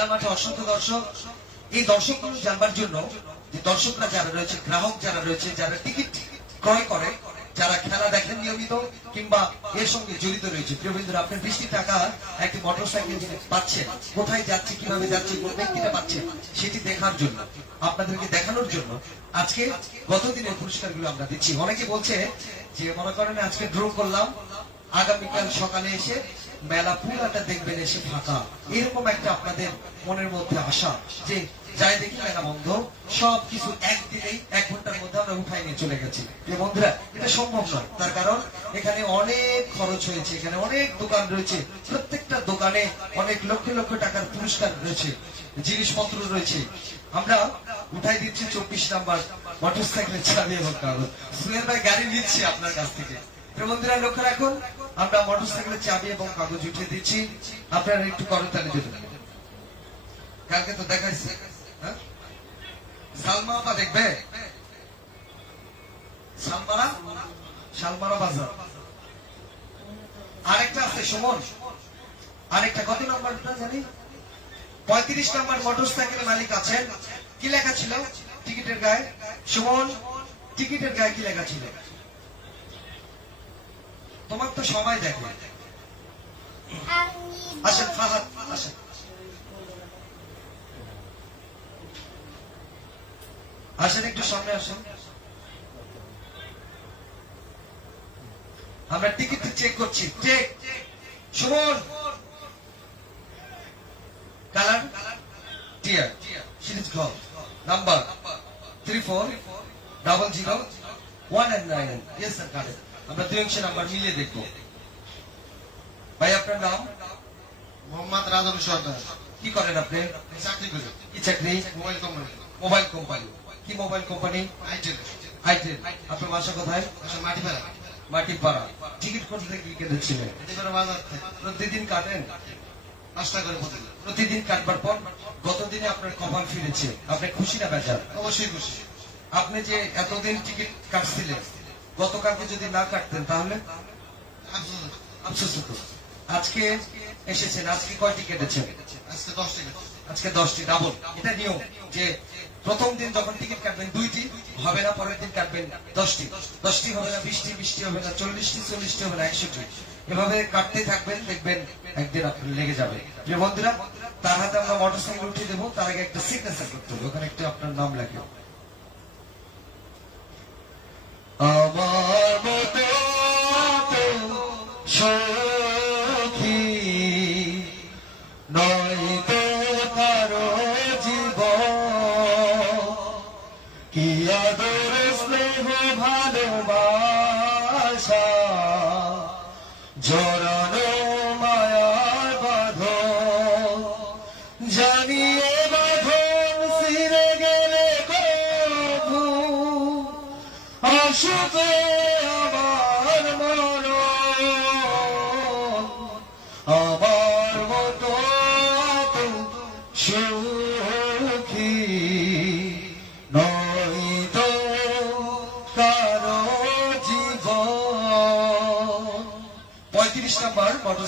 মেলার মাঠে অসংখ্য দর্শক। এই দর্শকগুলো জানবার জন্য যে দর্শকরা যারা রয়েছে, গ্রাহক যারা রয়েছে, যারা টিকিট ক্রয় করে, যারা খেলা দেখেন নিয়মিত কিংবা এর সঙ্গে জড়িত রয়েছে। প্রিয় বন্ধুরা, আপনার বৃষ্টি টাকা একটি মোটর সাইকেল পাচ্ছেন, কোথায় যাচ্ছে, কীভাবে যাচ্ছে, কোন ব্যক্তিটা পাচ্ছেন সেটি দেখার জন্য, আপনাদেরকে দেখানোর জন্য আজকে গতদিনের পুরস্কারগুলো আমরা দিচ্ছি। অনেকে বলছে যে, মনে করেন আজকে ড্র করলাম, আগামীকাল সকালে এসে মেলা পুরাটা দেখবেন এসে ফাঁকা। এরকম একটা আপনাদের মনের মধ্যে আশা যে যাই দেখি মেলা বন্ধ সব কিছু একদিনেই, এক ঘণ্টার মধ্যে আমরা উঠাই নিয়ে চলে গেছি। যে বন্ধুরা, এটা সম্ভব নয়। তার কারণ এখানে অনেক খরচ হয়েছে, এখানে অনেক দোকান রয়েছে। প্রত্যেকটা দোকানে অনেক লক্ষ লক্ষ টাকার পুরস্কার রয়েছে, জিনিসপত্র রয়েছে। আমরা উঠাই দিচ্ছি চব্বিশ নাম্বার মোটর সাইকেলের চাবি এবং কাগজ। সুয়েল ভাই গাড়ি নিচ্ছি আপনার কাছ থেকে। বন্ধুরা লক্ষ্য রাখুন। আমরা মোটর সাইকেলের চাবি এবং কাগজ উঠিয়ে দিচ্ছি। আপনারা একটু করতালি দেবেন। কালকে তো দেখাইছে হ্যাঁ? সালমা আপা দেখবে? সালমারা? সালমারা বাজার। আরেকটা আছে সুমন। আরেকটা কত জানি? পঁয়ত্রিশ নম্বর মোটর সাইকেলের মালিক আছেন। কি লেখা ছিল? টিকিটের গায়ে। সুমন, টিকিটের গায়ে কি লেখা ছিল? তোমার তো সবাই দেখে। আসেন ফাহাদ আসেন। আসেন, একটু সামনে আসেন। আমরা টিকিট চেক করছি। চেক সুমন কালার টিয়ার সিরিজ ঘর number three four one and nine yes sir correct আমরা দুই অংশ নাম্বার মিলিয়ে দেখব। ভাই আপনার নাম? মোহাম্মদ রাজন সর্দার। কি করেন আপনি? চাকরি করি। কি চাকরি? Mobile company. Mobile company. কি মোবাইল কোম্পানি? আইটেল। আইটেল। আপনার বাসা কোথায়? মাটি ফেলা মাটিপাড়া। টিকিট কেটেছিলেন করে বাজার থেকে। প্রতিদিন কাটেন? পাঁচটা করে প্রতিদিন। প্রতিদিন কাটবার পর গতদিনে আপনার কপাল ফিরেছে। আপনি খুশি না বেচার অবশ্যই খুশি। আপনি যে এতদিন টিকিট কাটছিলেন গতকালকে যদি না কাটতেন তাহলে? আফসোস, আফসোস হতো আজকে এসেছেন আজকে কয়টি কেটেছেন? আজকে দশ টাকা আজকে দশটি ডাবল এটা নিয়ম যে প্রথম দিন যখন টিকিট কাটবেন দুইটি হবে না পরের দিন কাটবেন দশটি। দশটি হবে না বিশটি বিশটি হবে না চল্লিশটি চল্লিশটি হবে না একশোটি এভাবে কাটতে থাকবেন দেখবেন একদিন আপনার লেগে যাবে। প্রিয় বন্ধুরা তার হাতে আমরা মোটর সাইকেল উঠিয়ে দেবো তার আগে একটা সিগনেচার করতে হবে। ওখানে একটু আপনার নাম লেখে ದೇವ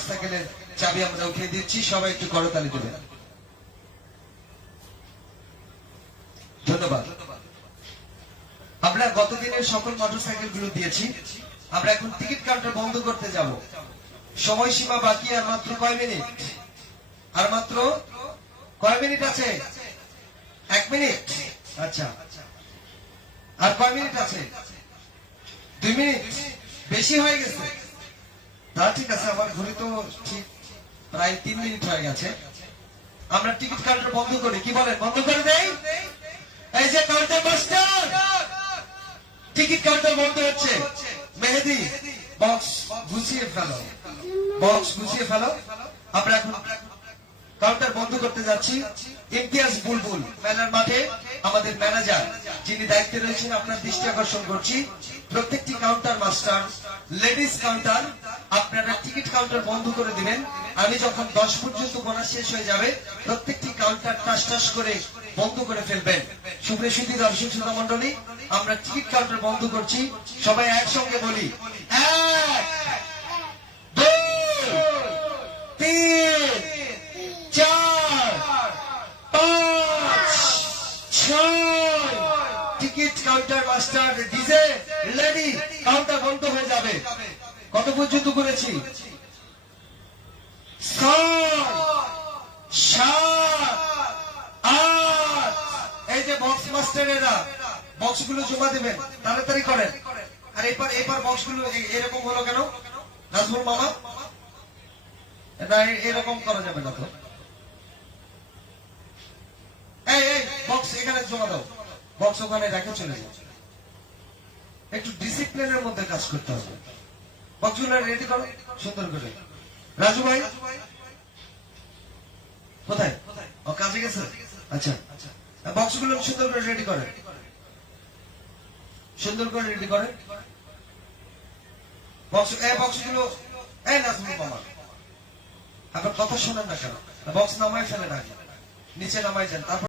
নম্বর মোটর সাইকেলের চাবি আমরা উঠিয়ে দিচ্ছি, সবাই একটু করতালি দেবেন। ধন্যবাদ। আমরা গতদিনের সকল মোটরসাইকেলগুলো দিয়েছি, আমরা এখন টিকিট কাউন্টার বন্ধ করতে যাব। সময়সীমা বাকি আর মাত্র কয় মিনিট? আর মাত্র কয় মিনিট আছে? এক মিনিট? আচ্ছা। আর কয় মিনিট আছে? দুই মিনিট? বেশি হয়ে গেছে। ঠিক আছে, আমার ঘড়ি তো ঠিক প্রায় তিন মিনিট হয়ে গেছে। আমরা টিকিট কাউন্টার বন্ধ করি, কি বলেন? বন্ধ করে দেই? এই যে কাউন্টার মাস্টার! টিকিট কাউন্টার বন্ধ হচ্ছে। মেহেদি, বক্স গুছিয়ে ফেলো। বক্স গুছিয়ে ফেলো। আমরা এখন কাউন্টার বন্ধ করতে যাচ্ছি। ইমতিয়াজ বুলবুল, মেলার মাঠে। আমাদের ম্যানেজার যিনি দায়িত্বে রয়েছেন, আপনার দৃষ্টি আকর্ষণ করছি। প্রত্যেকটি কাউন্টার মাস্টার লেডিস কাউন্টার আপনারা টিকিট কাউন্টার বন্ধ করে দিবেন। আমি যখন দশ পর্যন্ত গোনা শেষ হয়ে যাবে, প্রত্যেকটি কাউন্টার টাস টাস করে বন্ধ করে ফেলবেন। সুপ্রিয় সুধী দর্শক শ্রোতা মন্ডলী আমরা টিকিট কাউন্টার বন্ধ করছি। সবাই একসঙ্গে বলি এক দুই তিন চার টিকিট কাউন্টার মাস্টার ডিজে লেডি, কাউন্টার বন্ধ হয়ে যাবে। কত পর্যন্ত করেছি? এই যে বক্স মাস্টারেরা বক্সগুলো জমা দেবেন, তাড়াতাড়ি করেন। আর এবার এবার বক্সগুলো এরকম হলো কেন? নাজমুল মামা? না এ- এরকম করা যাবে না তো। এই বক্স এখানে জমা দাও। বক্স ওখানে রেখে চলে যাও। একটু ডিসিপ্লিনের মধ্যে কাজ করতে হবে। রেডি করো, সুন্দর করে। রাজু ভাই? কোথায়? ও কাজে গেছে? আচ্ছা। বক্সগুলো সুন্দর করে রেডি করে। সুন্দর করে রেডি করে। বক্স এই বক্সগুলো এই নাজমুল আপনার কথা শোনেন না কেন? বক্স নামায় ফেলে না নিচে নামাই যান। তারপর